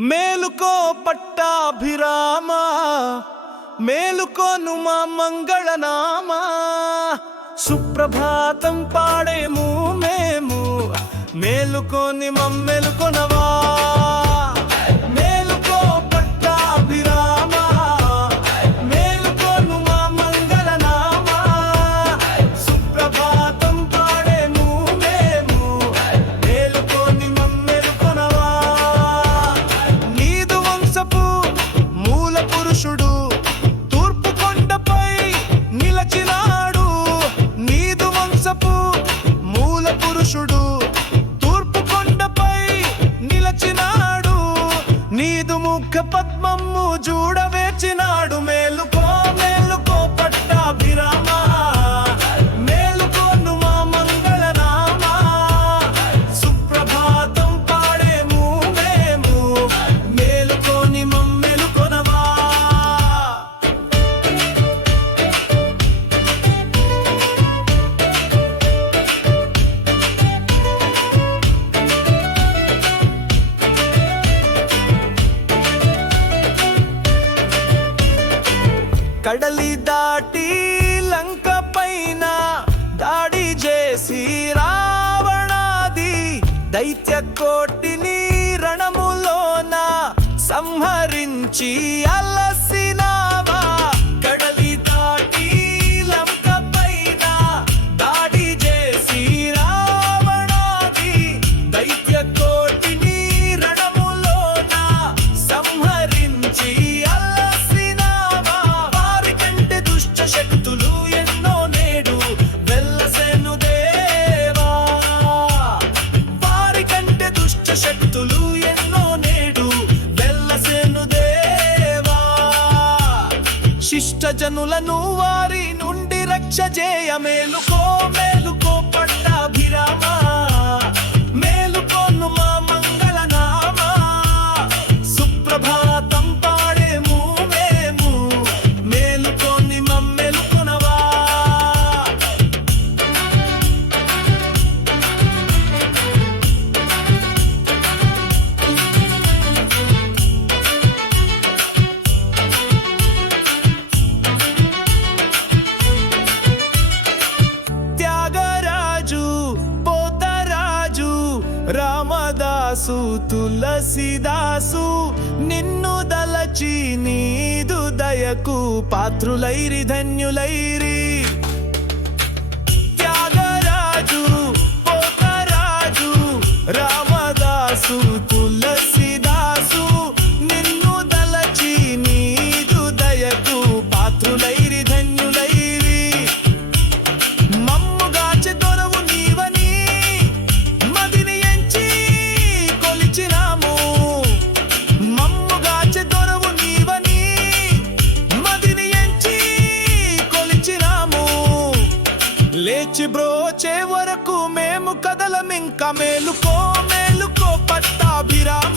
మేలుకో పట్టాభిరామ మేలుకోను మా మంగళనామా. సుప్రభాతం పాడేము మేము మేలుకోని మమ్మెలుకొనవా. పద్మమ్ము చూడవేచినాడు మేలు కడలి దాటి లంక పైన దాడి చేసి రావణాది దైత్య కోటిని రణములోన సంహరించి శిష్ట జనులను వారి నుండి రక్ష జేయ మేలుకో మేలుకో పట్టాభిరామా రామదాసు తులసిదాసు నిన్ను దలచి నీదు దయకు పాత్రులైరి ధన్యులైరి. త్యాగరాజు పోతరాజు రామదాసు లేచి బ్రోచే వరకు మేము కదలమింక మేలుకో మేలుకో పట్టాభిరామ.